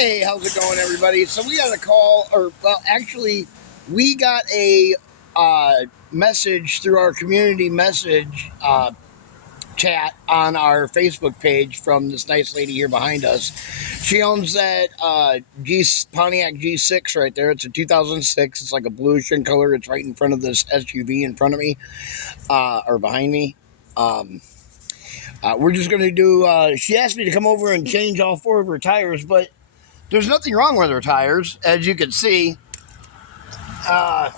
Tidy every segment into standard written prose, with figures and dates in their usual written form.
Hey, how's it going, everybody? So we got a call, or well, actually, we got a message through our community message chat on our Facebook page from this nice lady here behind us. She owns that Pontiac G6 right there. It's a 2006. It's like a bluish in color. It's right in front of this SUV in front of me, or behind me. We're just going to do, she asked me to come over and change all four of her tires, but there's nothing wrong with her tires. As you can see, her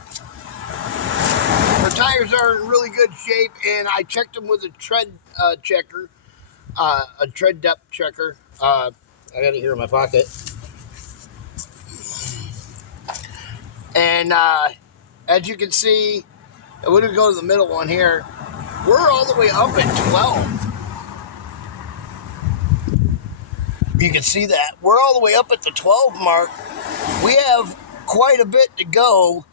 tires are in really good shape, and I checked them with a tread checker, a tread depth checker. I got it here in my pocket. And as you can see, we're going to go to the middle one here. We're all the way up at 12. You can see that. We're all the way up at the 12 mark. We have quite a bit to go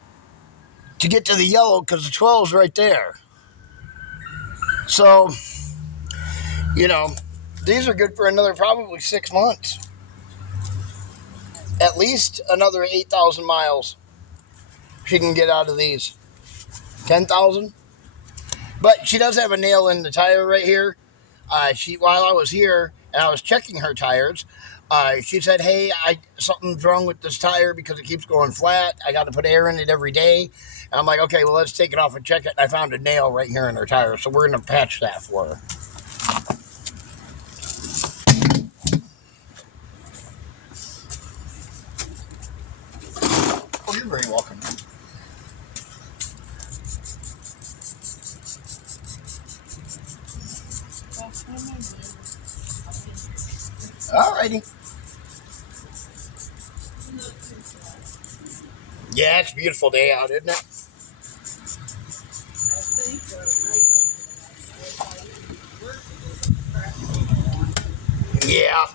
to get to the yellow because the 12 is right there. So, you know, these are good for another probably 6 months. At least another 8,000 miles she can get out of these. 10,000. But she does have a nail in the tire right here. While I was here and I was checking her tires, she said, hey, something's wrong with this tire because it keeps going flat. I got to put air in it every day. And I'm like, okay, well, let's take it off and check it. And I found a nail right here in her tire, so we're going to patch that for her. Oh, you're very welcome. Alrighty. Yeah, it's a beautiful day out, isn't it? Yeah.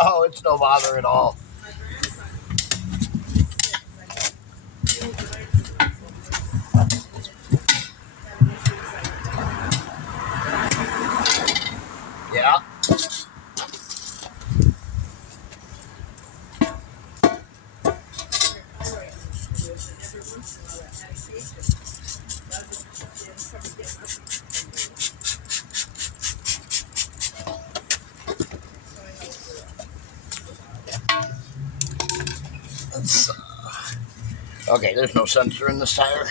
Oh, it's no bother at all. Yeah. Okay, there's no sensor in this tire.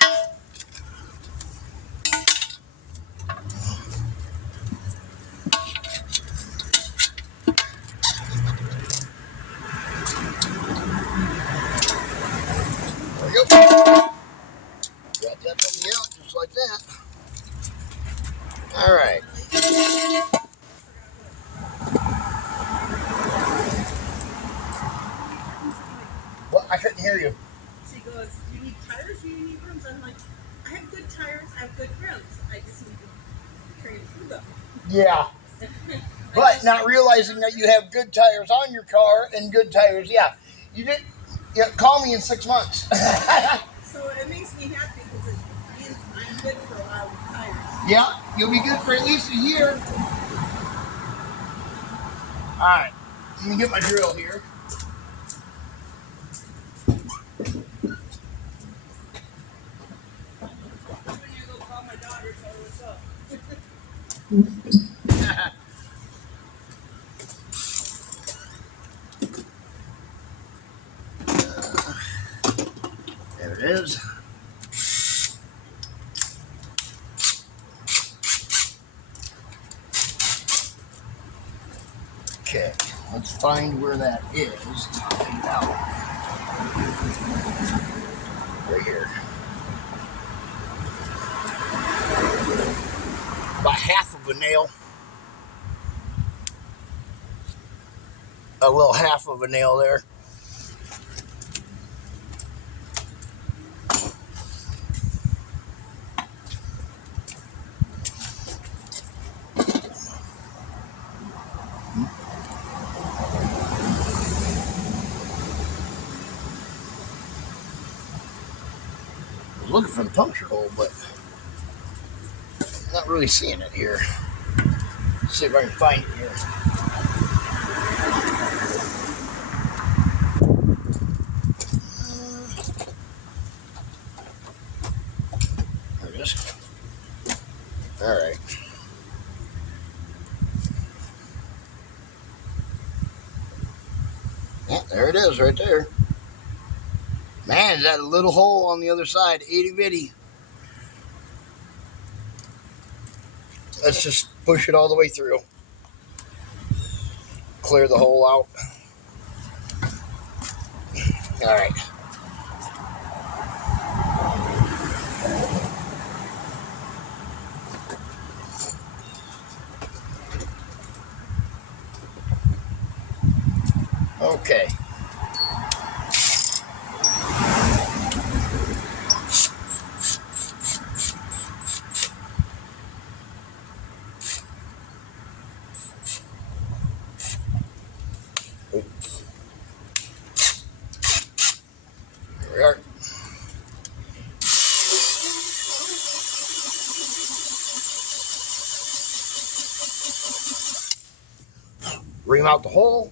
There we go. Got that thing out just like that. All right. Well, I couldn't hear you. She goes, you need tires, you need rims. I'm like, I have good tires, I have good rims. I just need to train through them. Yeah. But not realizing that you have good tires on your car and good tires. Yeah. You did. Yeah. Call me in 6 months. So it makes me happy because it means I'm good for a while with tires. Yeah. You'll be good for at least a year. All right. Let me get my drill here. I'm going to go call my daughter, tell her what's up. There it is. Okay, let's find where that is. Right here. About half of a nail. A little half of a nail there. Looking for the puncture hole, but not not really seeing it here. Let's see if I can find it here. There it is. All right. Yeah, there it is right there. Man, is that a little hole on the other side? Itty bitty. Let's just push it all the way through. Clear the hole out. All right. Okay. Here we are. Ream out the hole.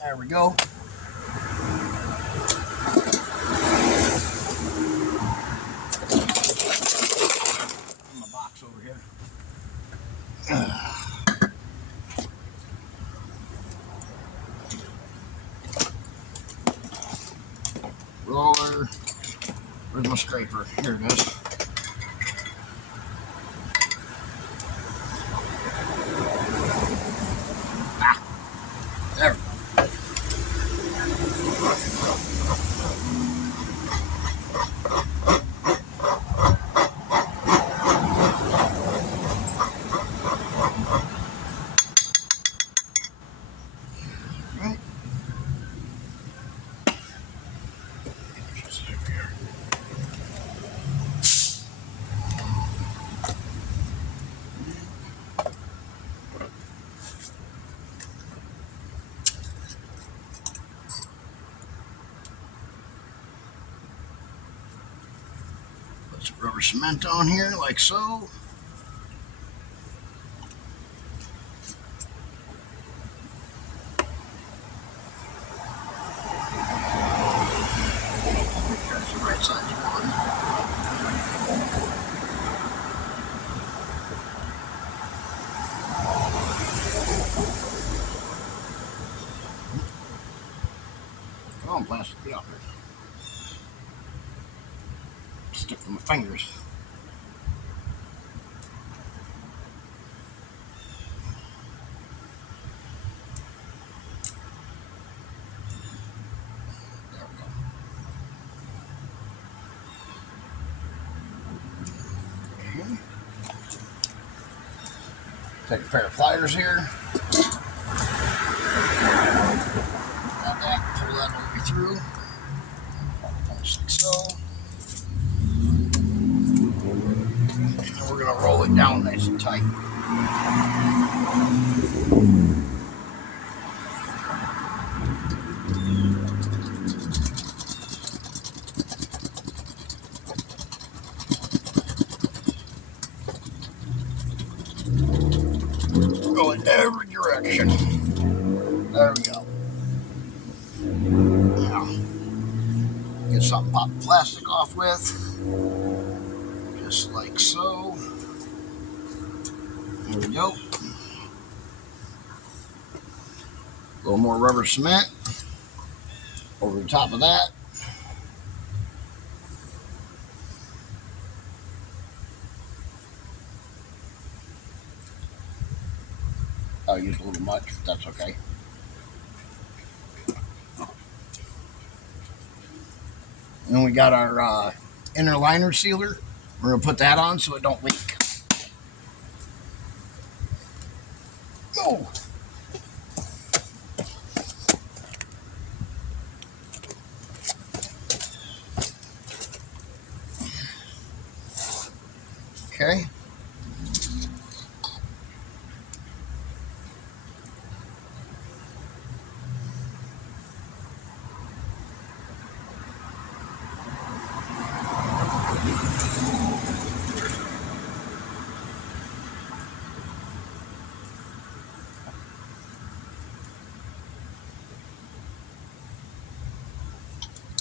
There we go. My box over here. Roller. Where's my scraper? Here it is. Ah, there we go. Right. Put some rubber cement on here, like so. That's the right size one. Come on, plastic, get out there. Stick with my fingers. There we go. Okay. Take a pair of pliers here. Grab that, pull that all the way through. Just like so. And we're going to roll it down nice and tight. Go in every direction. There we go. Now, get something to pop the plastic off with. Just like so. There we go. A little more rubber cement. over the top of that. I used a little much, but that's okay. And then we got our inner liner sealer. We're going to put that on so it don't leak. Oh. Okay.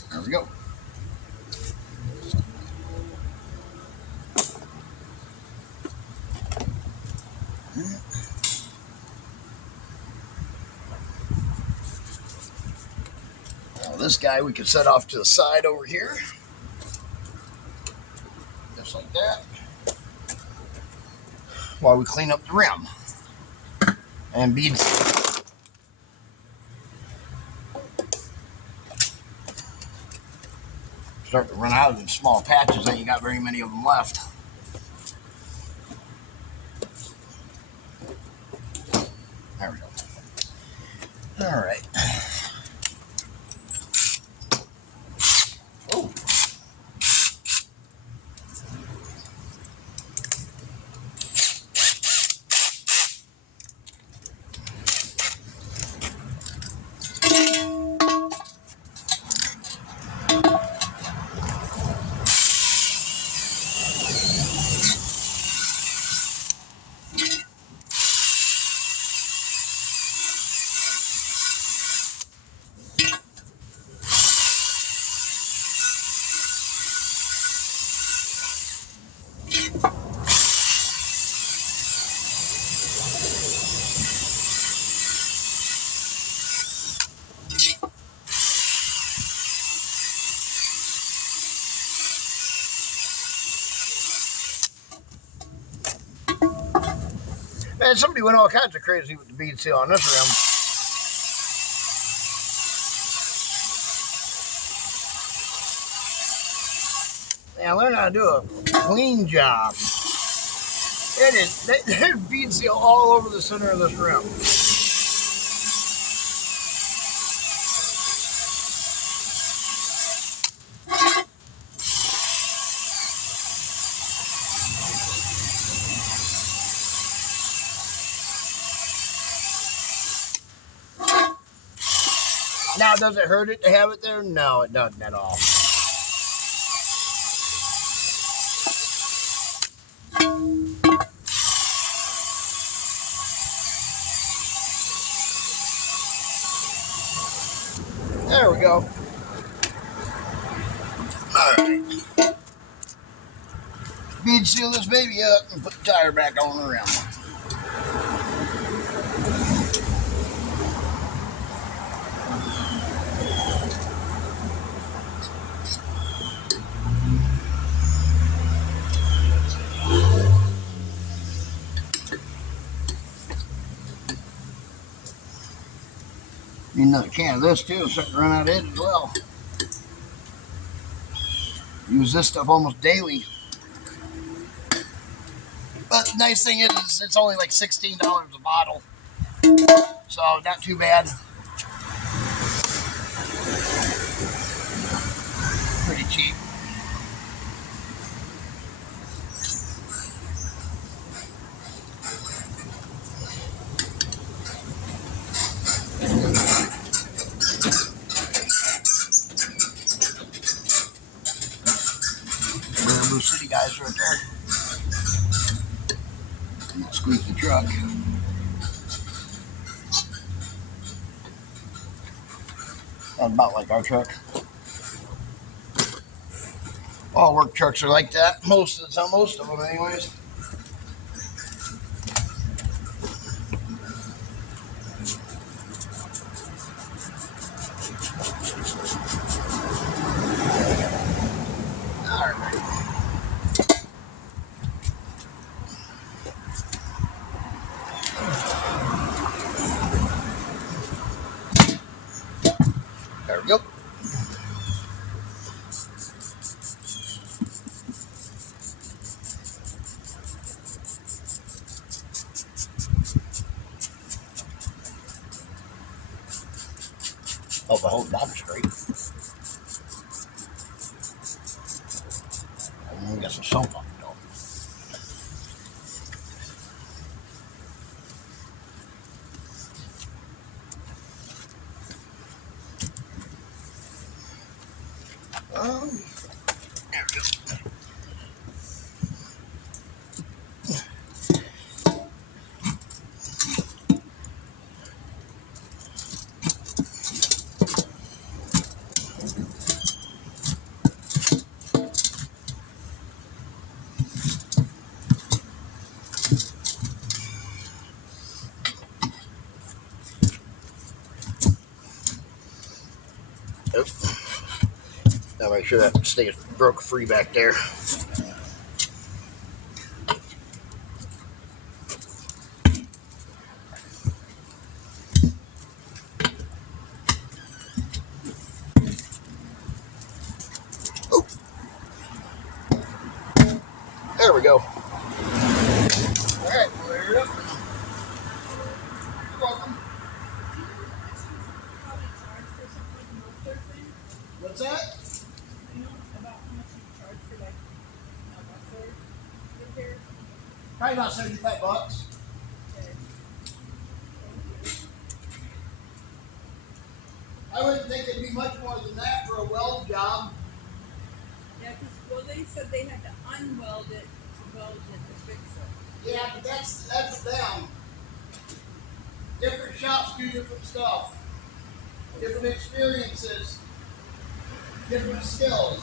There we go. Now this guy we can set off to the side over here. Just like that. While we clean up the rim. And beads. Start to run out in small patches. Ain't got very many of them left. There we go. All right. Oh. Man, somebody went all kinds of crazy with the bead seal on this rim. Man, I learned how to do a clean job. There's bead seal all over the center of this rim. Now, does it hurt it to have it there? No, it doesn't at all. There we go. Alright. Bead seal this baby up and put the tire back on the rim. Need another can of this too. I'm starting to run out of it as well. Use this stuff almost daily. But the nice thing is it's only like $16 a bottle. So not too bad. Pretty cheap. Blue City guys right there. And that squeaky truck. That's about like our truck. All work trucks are like that. Most of them anyways. Hope I hold bottom straight. I'm gonna get some soap on it though. There we go. Oop. Now make sure that stays broke free back there. Oop. There we go. All right, clear it up. You're welcome. What's that? You know about how much you charge for like a mustard repair? Probably about $75. Okay. I wouldn't think it'd be much more than that for a weld job. Yeah, because well, they said they had to unweld it to weld it to fix it. Yeah, but that's them. Different shops do different stuff. Different experiences. Different skills.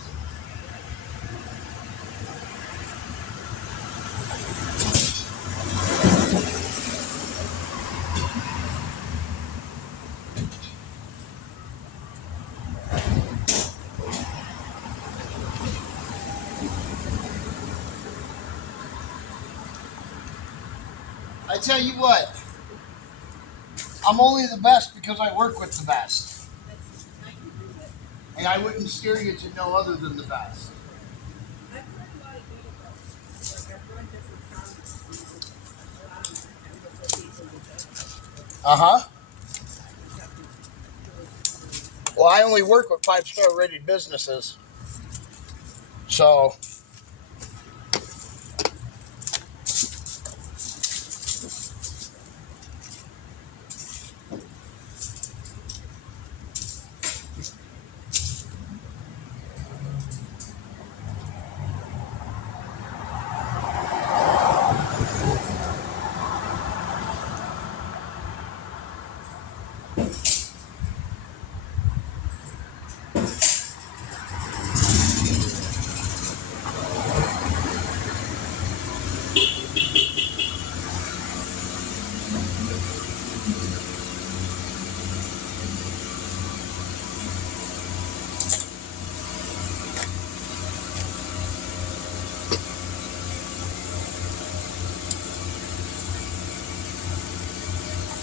I tell you what, I'm only the best because I work with the best. And I wouldn't steer you to no other than the best. I've heard a lot of good about it. Like I've run different comments. A lot of them people with Uh-huh. Well, I only work with 5-star rated businesses. So,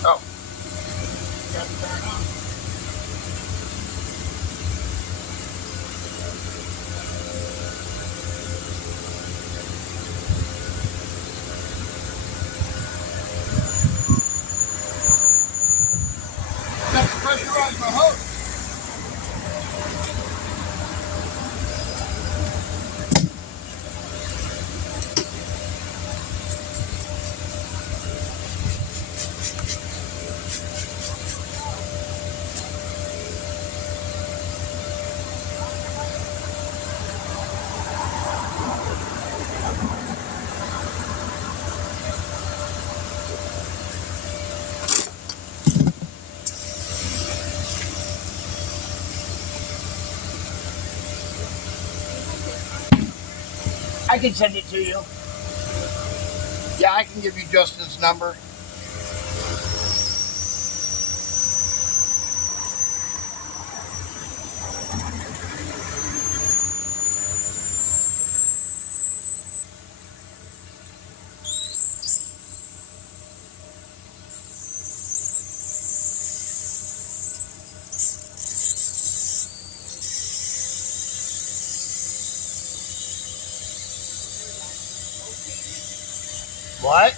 oh. Got to turn on. Got to pressurize my hose. I can send it to you. Yeah, I can give you Justin's number. What?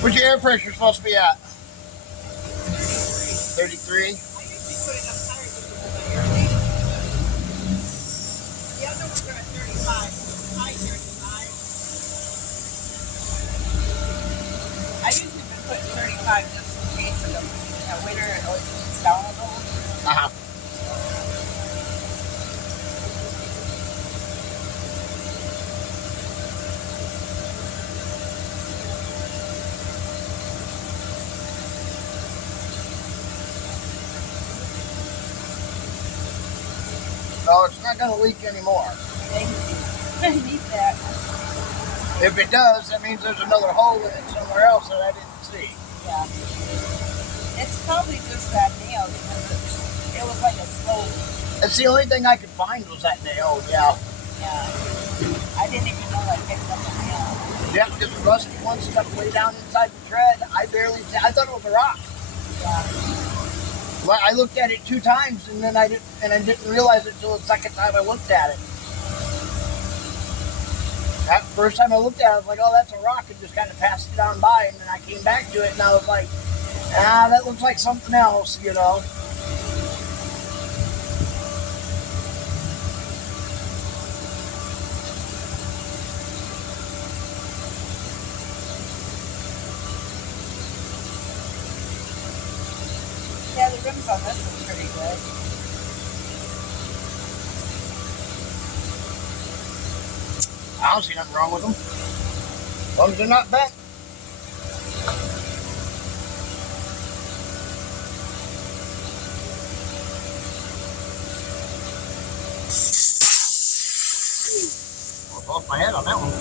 What's your air pressure supposed to be at? 33. 33? I usually put it up higher just because I irritate it. The other ones are at 35, so it's high 35. I usually been putting 35 just in case of the winter it always heats down a little. Uh-huh. Oh, it's not going to leak anymore. Thank you. I need that. If it does, that means there's another hole in it somewhere else that I didn't see. Yeah. It's probably just that nail because it was like a slow. That's the only thing I could find was that nail, yeah. Yeah. I didn't even know I picked up a nail. Yeah, because the rusty one stuck way down inside the tread. I thought it was a rock. Yeah. Well, I looked at it 2 times and then I didn't realize it until the second time I looked at it. That first time I looked at it, I was like, oh, that's a rock, and just kind of passed it on by, and then I came back to it and I was like, that looks like something else, you know. Yeah, the rims on this are pretty good. I don't see nothing wrong with them. As long as they're not bent. Well, off my head on that one.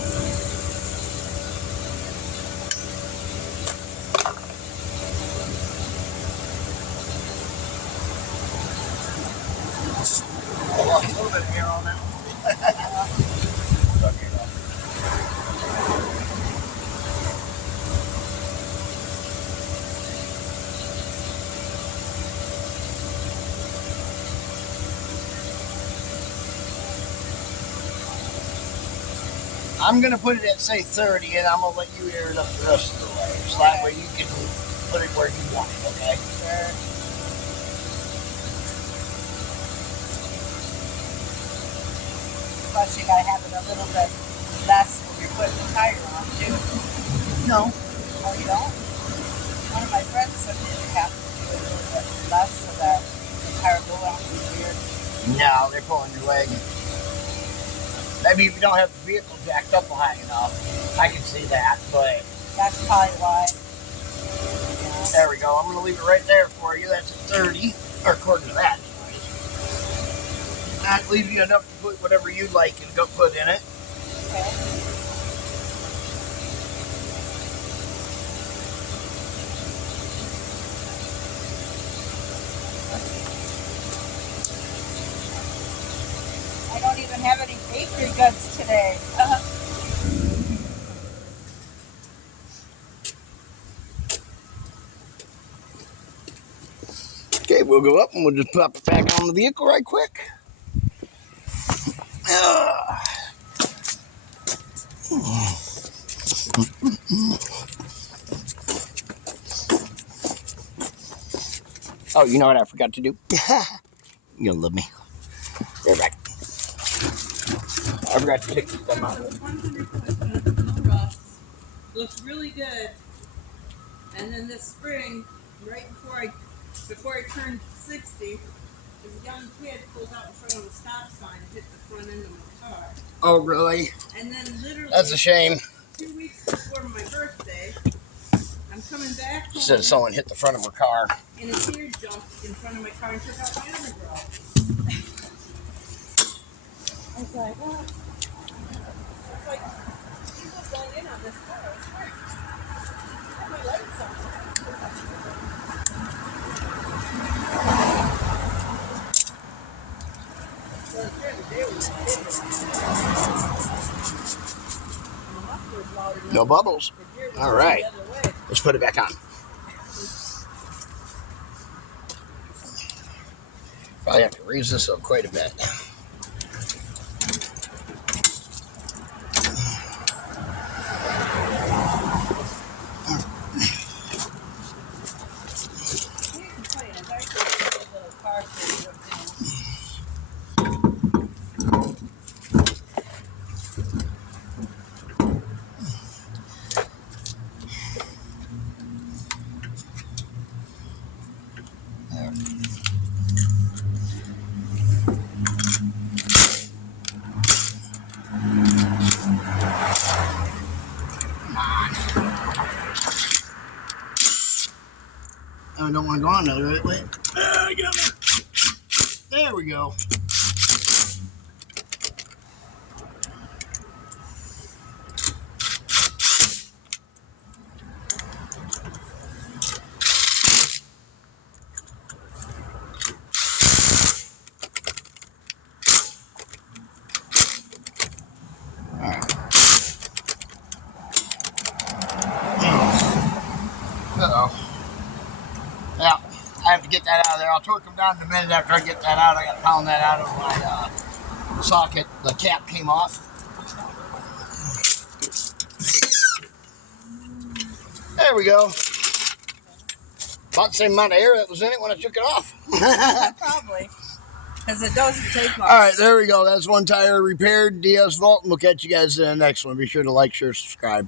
I lost a little bit of hair on that one. I'm going to put it at, say, 30, and I'm going to let you air it up the rest of the way. So that way you can put it where you want it, okay? Sure. Plus, you gotta have it a little bit less when you're putting the tire on, too. No. Oh, you don't? One of my friends said that you have to do it a little bit less so that the tire will go on weird. No, they're pulling your leg. Maybe if you don't have the vehicle jacked up high enough, I can see that, but... That's probably why. Yeah. There we go. I'm going to leave it right there for you. That's at 30, or according to that. That leaves you enough to put whatever you'd like and go put in it. Okay. I don't even have any bakery goods today. Okay, we'll go up and we'll just pop it back on the vehicle right quick. Oh, you know what I forgot to do? You'll love me. They're back. I forgot to take them out. 100% no rust. Looks really good. And then this spring, right before I turned 60, this young kid pulled out in front of a stop sign and hit the front end of my car. Oh, really? And then literally, That's a shame. 2 weeks before my birthday, I'm coming back home. Said someone hit the front of her car. And a deer jumped in front of my car and took out my undergrowth. I was like, what? It's like, people going in on this car. I swear. I have my lights on. So during the day, we was hitting. No bubbles. All right. Let's put it back on. Probably have to raise this up quite a bit. I don't want to go on the right way. There we go. Uh-oh. Yeah, I have to get that out of there. I'll torque them down in a minute after I get that out. I got to pound that out of my socket. The cap came off. There we go. About the same amount of air that was in it when I took it off. Probably. Because it doesn't take much. All right, there we go. That's one tire repaired. DS Vault, and we'll catch you guys in the next one. Be sure to like, share, subscribe.